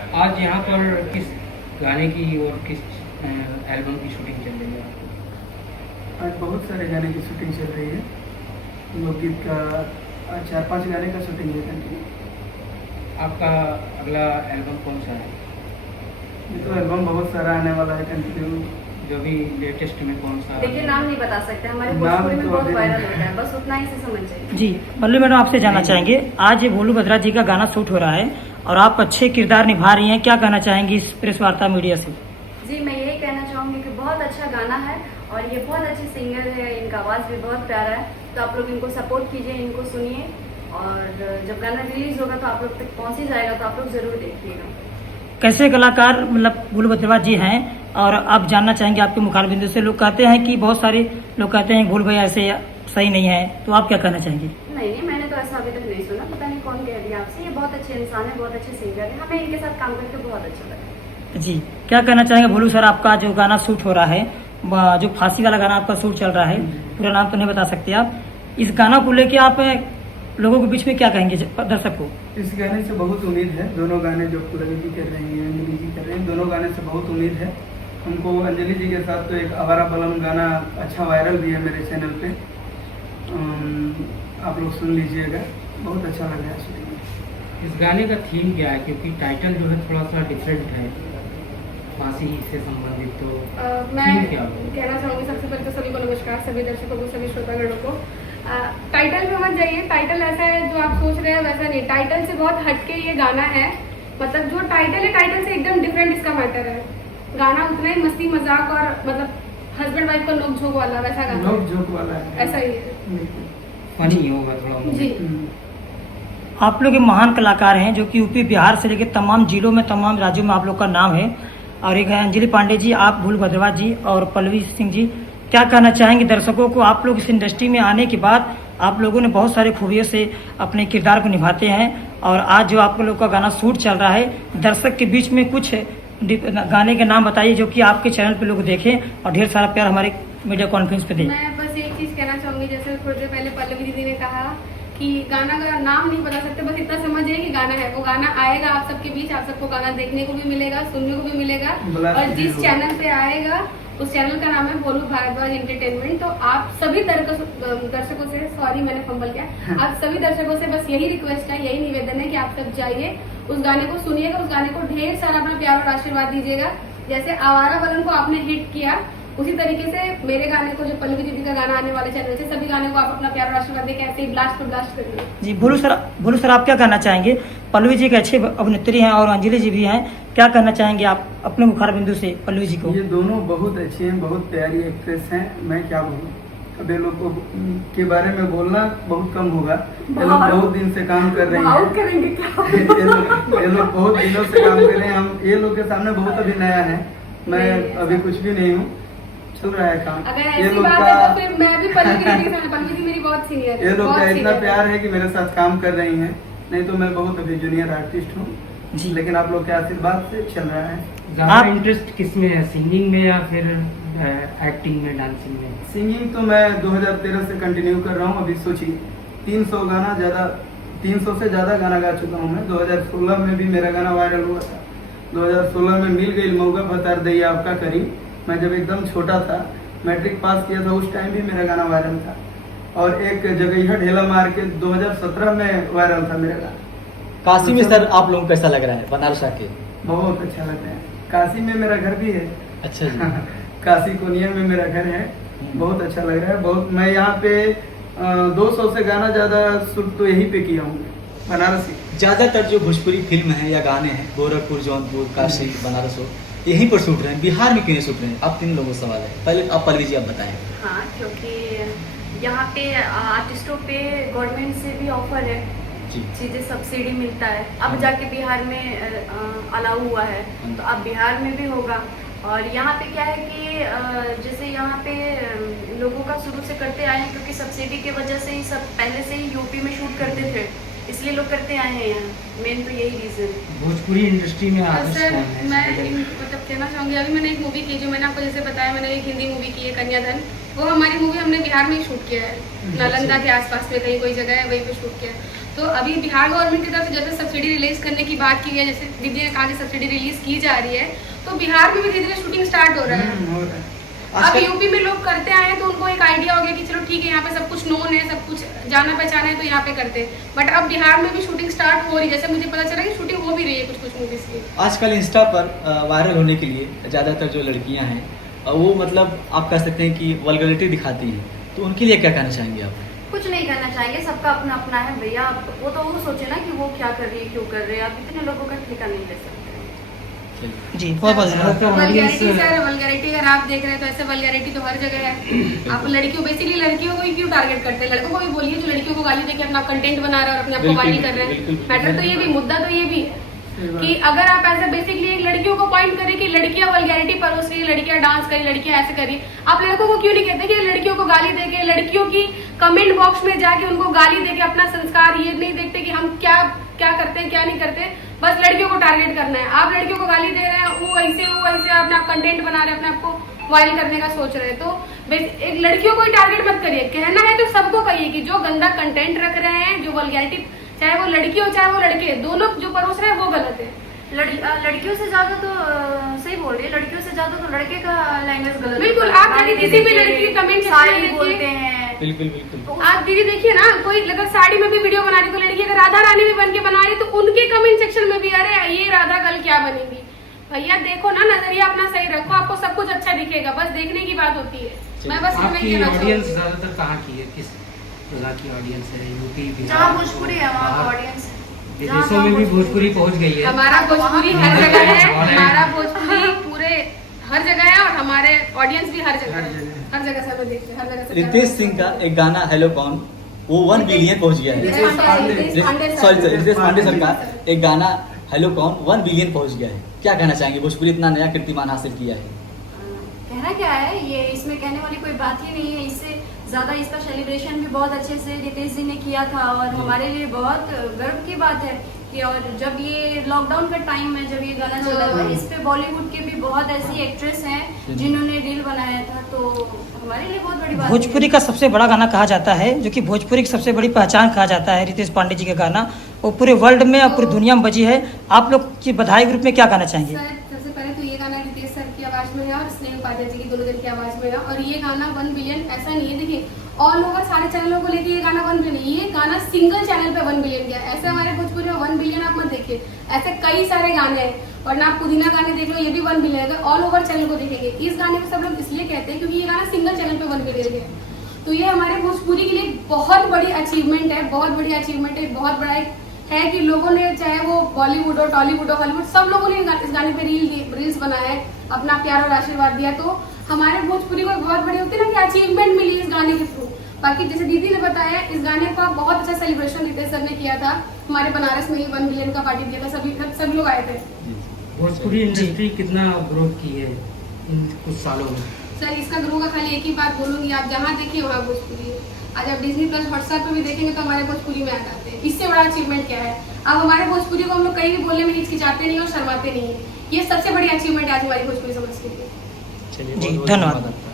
आज यहाँ पर किस गाने की और किस एल्बम की शूटिंग चल रही है? आज बहुत सारे गाने की शूटिंग चल रही है। लोकगीत का 4-5 गाने का शूटिंग है कंटिन्यू। आपका अगला एल्बम कौन सा है? ये तो एल्बम बहुत सारा आने वाला है कंटिन्यू। जो भी लेटेस्ट में कौन सा? देखिए नाम नहीं बता सकते, हमारे नाम भोजपुरी में तो बहुत अभी वायरल नहीं। होता है, बस उतना ही से समझ जाइए। जी पल्लवी मैडम, आपसे जानना चाहेंगे, आज ये भोलू भद्रा जी का गाना शूट हो रहा है और आप अच्छे किरदार निभा रही हैं, क्या कहना चाहेंगी इस प्रेस वार्ता मीडिया से? जी मैं यही कहना चाहूंगी कि बहुत अच्छा गाना है और ये बहुत अच्छे सिंगर है, इनका आवाज़ भी बहुत प्यारा है। तो आप लोग इनको सपोर्ट कीजिए, इनको सुनिए और जब गाना रिलीज होगा तो आप लोग तक पहुंच ही जाएगा, तो आप लोग जरूर देखिएगा। कैसे कलाकार मतलब भोलू भद्रा जी हैं और आप जानना चाहेंगे आपके मुखारबिंदु बिंदु से, लोग कहते हैं कि बहुत सारे लोग कहते हैं भोलू भैया ऐसे सही नहीं है, तो आप क्या कहना चाहेंगे? नहीं, मैंने तो ऐसा अभी तक नहीं सुना, पता नहीं कौन कह दिया आपसे। ये बहुत अच्छे इंसान है, बहुत अच्छे सिंगर है, हमें इनके साथ काम करके बहुत अच्छा लगा। जी क्या कहना चाहेंगे भोलू सर, आपका जो गाना शूट हो रहा है, जो फांसी वाला गाना आपका शूट चल रहा है, पूरा नाम तो नहीं बता सकते आप, इस गाना को लेके आप लोगों के बीच में क्या कहेंगे दर्शक को? इस गाने से बहुत उम्मीद है। दोनों गाने जो पुलवी जी कर रही हैं, अंजलि जी कर रही हैं, दोनों गाने से बहुत उम्मीद है हमको। अंजलि जी के साथ तो एक आवारा बलम गाना अच्छा वायरल भी है मेरे चैनल पे, आप लोग सुन लीजिएगा, बहुत अच्छा लग रहा है सुनने। इस गाने का थीम क्या है? क्योंकि टाइटल जो है थोड़ा सा डिफरेंट है, फांसी से संबंधित, तो मैं थीम क्या होगा? कहना चाहूँगी सबसे पहले तो सभी को नमस्कार, सभी दर्शकों को, सभी श्रोतागणों को। टाइटल पे मत जाइए, टाइटल ऐसा है जो आप सोच रहे हैं वैसा नहीं, टाइटल से बहुत हटके ये गाना है। मतलब जो टाइटल है, टाइटल से एकदम डिफरेंट इसका मैटर है। गाना उतना ही मस्ती मजाक और मतलब हस्बैंड वाइफ का नोक झोंक वाला वैसा गाना नोक झोंक वाला है, ऐसा ही है। फनी होगा थोड़ा जी आप लोग एक महान कलाकार हैं जो कि यूपी बिहार से लेकर तमाम जिलों में, तमाम राज्यों में आप लोग का नाम है। और एक है अंजलि पांडे जी, आप भोलू भद्रवा जी और पल्लवी सिंह जी, क्या कहना चाहेंगे दर्शकों को? आप लोग इस इंडस्ट्री में आने के बाद आप लोगों ने बहुत सारे खूबियों से अपने किरदार को निभाते हैं और आज जो आप लोग का गाना शूट चल रहा है, दर्शक के बीच में कुछ गाने के नाम बताइए जो कि आपके चैनल पे लोग देखें और ढेर सारा प्यार हमारे मीडिया कॉन्फ्रेंस पे दें। मैं बस एक चीज कहना चाहूंगी, जैसे थोड़ी देर पहले पल्लवी दीदी ने कहा कि गाना का नाम नहीं बता सकते, बस इतना समझिए कि गाना है, वो गाना आएगा आप सबके बीच, आप सबको गाना देखने को भी मिलेगा, सुनने को भी मिलेगा। और जिस चैनल पे आएगा उस चैनल का नाम है भोलू भारद्वाज एंटरटेनमेंट। तो आप सभी दर्शकों से, सॉरी मैंने फंबल किया, आप सभी दर्शकों से बस यही रिक्वेस्ट है, यही निवेदन है कि आप सब जाइए, उस गाने को सुनिएगा, उस गाने को ढेर सारा अपना प्यार और आशीर्वाद दीजिएगा। जैसे आवारा बलन को आपने हिट किया, उसी तरीके से मेरे गाने को, जो पल्लवी दीदी का गाना आने वाले चैनल से, सभी गाने को आप अपना प्यार और आशीर्वाद देके ऐसे ही ब्लास्ट पर ब्लास्ट करिए। जी भोलू सर आप क्या कहना चाहेंगे? पल्लवी जी एक अच्छे अभिनेत्री हैं और अंजलि जी भी हैं, क्या कहना चाहेंगे आप अपने मुखार बिंदु से पल्लवी जी को? ये दोनों बहुत अच्छी हैं, बहुत प्यारी एक्ट्रेस हैं, मैं क्या बोलूँ। अब ये लोग को के बारे में बोलना बहुत कम होगा। ये लोग बहुत दिन से काम कर रहे हैं, करेंगे क्या? ये लोग बहुत दिनों से काम कर रहे हैं। हम ये लोग के सामने बहुत अभी नया है, मैं अभी कुछ भी नहीं हूँ, चल रहा है काम। अगर ये ऐसी लोग बात का है तो फिर मैं भी पल्लवी दीदी के साथ, पल्लवी दीदी मेरी बहुत सीनियर है, ये लोग बहुत का इतना senior है। प्यार है कि मेरे साथ काम कर रही हैं, नहीं तो मैं बहुत अभी जूनियर आर्टिस्ट हूँ, लेकिन आप लोग के आशीर्वाद से चल रहा है। ज़्यादा इंटरेस्ट किस में है, सिंगिंग में या फिर एक्टिंग में, डांसिंग में? सिंगिंग तो मैं 2013 से कंटिन्यू कर रहा हूँ। अभी सोचिए 300 से ज़्यादा गाना गा चुका हूँ मैं। 2016 में भी मेरा गाना वायरल हुआ था। 2016 में मिल गई मौका बता दी आपका करीम, मैं जब एकदम छोटा था, मैट्रिक पास किया था, उस टाइम भी मेरा गाना वायरल था। और एक जगह ढेला मार के 2017 में वायरल था मेरा गाना। काशी में सर आप लोगों को कैसा लग रहा है बनारस आके? बहुत अच्छा लगता है। काशी में मेरा घर भी है। अच्छा जी। काशी कोनिया में मेरा घर है, बहुत अच्छा लग रहा है। बहुत मैं यहाँ पे 200 से गाना ज्यादा शूट तो यहीं पे किया हूँ, बनारसी। ज्यादातर जो भोजपुरी फिल्म है या गाने हैं, गोरखपुर, जौनपुर, काशी, बनारस हो, यहीं पर शूट रहे हैं, बिहार में क्यों नहीं शूट रहे हैं? आप तीन लोगों का सवाल है, पहले आप पल्लवी जी आप बताएं। हाँ, क्योंकि यहाँ पे आर्टिस्टों पे गवर्नमेंट से भी ऑफर है, चीजें सब्सिडी मिलता है। अब जाके बिहार में अलाउ हुआ है, तो अब बिहार में भी होगा। और यहाँ पे क्या है कि जैसे यहाँ पे लोगों का शुरू से करते आए हैं, क्योंकि सब्सिडी की वजह से ही सब पहले से ही यूपी में शूट करते थे, इसलिए लोग करते आए हैं यहाँ। मेन तो यही रीजन है। भोजपुरी इंडस्ट्री में आर्टिस्ट सर कौन है? मैं मतलब कहना चाहूँगी, अभी मैंने एक मूवी की, जो मैंने आपको जैसे बताया, मैंने एक हिंदी मूवी की है कन्याधन। वो हमारी मूवी हमने बिहार में ही शूट किया है, नालंदा के आसपास में कहीं कोई जगह है, वहीं पे शूट किया है। तो अभी बिहार गवर्नमेंट की तरफ से जैसे सब्सिडी रिलीज करने की बात की है, जैसे दीदी ने कहा कि सब्सिडी रिलीज की जा रही है, तो बिहार में भी धीरे धीरे शूटिंग स्टार्ट हो रहा है। हो रहा है। अब आजकल यूपी में लोग करते आए हैं तो उनको एक आइडिया हो गया कि चलो ठीक है यहाँ पे सब कुछ नोन है, सब कुछ जाना पहचाना है, तो यहाँ पे करते हैं। बट अब बिहार में भी शूटिंग स्टार्ट हो रही है, जैसे मुझे पता चला कि शूटिंग हो भी रही है कुछ कुछ मूवीज की। आजकल इंस्टा पर वायरल होने के लिए ज़्यादातर जो लड़कियां हैं वो मतलब आप कह सकते हैं कि वल्गरिटी दिखाती हैं, तो उनके लिए क्या कहना चाहेंगे आप? कुछ नहीं करना चाहेंगे, सबका अपना अपना है भैया। वो तो वो सोचे ना कि वो क्या कर रही है, क्यों कर रहे हैं। आप इतने लोगों का ठेका नहीं ले सकते। जी बहुत बहुत धन्यवाद। वल्गैरिटी सर, वल्गैरिटी अगर आप देख रहे हैं तो ऐसे वल्गैरिटी तो हर जगह है। आप लड़कियों बेसिकली लड़कियों को ही क्यों टारगेट करते हैं? लड़कों को भी बोलिए जो लड़कियों को गाली देके अपना कंटेंट बना रहा है और अपने आप को गाली कर रहे हैं। मैटर तो ये भी, मुद्दा तो ये भी है कि अगर आप ऐसे बेसिकली एक लड़कियों को पॉइंट करें कि लड़कियां वल्गैरिटी परोस रही है, लड़कियां डांस करी, लड़कियां ऐसे करी, आप लड़कों को क्यों नहीं कहते कि लड़कियों को गाली देके, लड़कियों की कमेंट बॉक्स में जाके उनको गाली देके अपना संस्कार ये नहीं देखते कि हम क्या क्या करते हैं क्या नहीं करते, बस लड़कियों को टारगेट करना है। आप लड़कियों को गाली दे रहे हैं, वो ऐसे अपना कंटेंट बना रहे हैं, अपने आप को वायरल करने का सोच रहे हैं, तो एक लड़कियों को ही टारगेट मत करिए। कहना है तो सबको कहिए कि जो गंदा कंटेंट रख रहे हैं, जो वल्गैरिटी, चाहे वो लड़की हो चाहे वो लड़के, दोनों जो परोस रहे हैं वो गलत है। लड़कियों से ज्यादा तो सही बोल रही है, लड़कियों से ज्यादा तो लड़के का लैंग्वेज गलत। बिल्कुल, आप यदि किसी भी लड़की के कमेंट साड़ी बोलते हैं। बिल्कुल बिल्कुल। आप दीदी देखिए ना, कोई अगर साड़ी में भी वीडियो बना रही तो लड़की अगर राधा रानी भी बन के बना रही तो उनके कमेंट सेक्शन में भी अरे ये राधा कल क्या बनेगी। भैया देखो ना, नजरिया अपना सही रखो, आपको सब कुछ अच्छा दिखेगा, बस देखने की बात होती है। मैं बस आपकी ऑडियंस ज्यादातर कहाँ की है, किस जगह की ऑडियंस है? यूपी, बिहार? जहाँ भोजपुरी है वहाँ ऑडियंस है। विदेशों में भी भोजपुरी पहुँच गई है। हमारा भोजपुरी हर जगह है, हमारा भोजपुरी पूरे हर जगह है और हमारे ऑडियंस भी हर जगह है, हर जगह से हमें देखते हैं, हर जगह से। रितेश सिंह का एक गाना हेलो कौन, वो 1 बिलियन पहुंच गया है। सॉरी रितेश पांडे सर का एक गाना हेलो कौन 1 बिलियन पहुंच गया है। क्या कहना चाहेंगे? भोजपुरी इतना नया कीर्तिमान हासिल किया है। कहना क्या है, ये इसमें कहने वाली कोई बात ही नहीं है। इससे ज्यादा इसका सेलिब्रेशन भी बहुत अच्छे से रितेश जी ने किया था और हमारे लिए बहुत गर्व की बात है कि, और जब ये लॉकडाउन का टाइम में जब ये गाना चला था, इस पे बॉलीवुड के भी बहुत ऐसी एक्ट्रेस हैं जिन्होंने रील बनाया था, तो हमारे लिए बहुत बड़ी बात। भोजपुरी का सबसे बड़ा गाना कहा जाता है, जो कि भोजपुरी की सबसे बड़ी पहचान कहा जाता है, रितेश पांडे जी का गाना, वो पूरे वर्ल्ड में और पूरी दुनिया में बजी है। आप लोग की बधाई ग्रुप में क्या कहना चाहेंगे? सर सबसे पहले तो ये गाना रितेश सर की आवाज में है और स्नेह उपाध्याय जी की, दोनों जन की आवाज में है। और ये गाना 1 बिलियन ऐसा नहीं है, देखिए ऑल ओवर सारे चैनलों को लेके ये गाना 1 बिलियन, ये गाना सिंगल चैनल पे 1 बिलियन गया। ऐसे हमारे भोजपुरी में 1 बिलियन आप मत देखिए, ऐसे कई सारे गाने हैं। और ना आप पुदीना गाने देख लो, ये भी 1 बिलियन है। ऑल ओवर चैनल को देखेंगे, इस गाने को सब लोग इसलिए कहते हैं क्योंकि ये गाना सिंगल चैनल पे 1 बिलियन गया। तो ये हमारे भोजपुरी के लिए बहुत बड़ी अचीवमेंट है, बहुत बड़ी अचीवमेंट है, बहुत बड़ा एक है कि लोगों ने, चाहे वो बॉलीवुड हो, टॉलीवुड हो, हॉलीवुड, सब लोगों ने इस गाने पे रील्स बनाए है, अपना प्यार और आशीर्वाद दिया। तो हमारे भोजपुरी को बहुत बड़ी होती है ना कि अचीवमेंट मिली इस गाने के थ्रू। बाकी जैसे दीदी ने बताया, इस गाने का बहुत अच्छा सेलिब्रेशन रितेश सर ने किया था, हमारे बनारस में ही 1 बिलियन का पार्टी दिया था, सभी लोग आए थे। भोजपुरी इंडस्ट्री कितना ग्रोथ की है इन कुछ सालों में? सर इसका ग्रो का खाली एक ही बात बोलूंगी, आप जहाँ देखिए वहाँ भोजपुरी है। आज आप डिज्नी प्लस हॉटस्टार पे भी देखेंगे तो हमारे भोजपुरी में आ जाते हैं। इससे बड़ा अचीवमेंट क्या है? अब हमारे भोजपुरी को हम लोग कहीं भी बोलने में हिचकिचाते नहीं और शर्माते नहीं है। ये सबसे बड़ी अचीवमेंट है आज हमारी भोजपुरी समाज के लिए। चलिए जी, बहुत-बहुत धन्यवाद। धन्यवाद।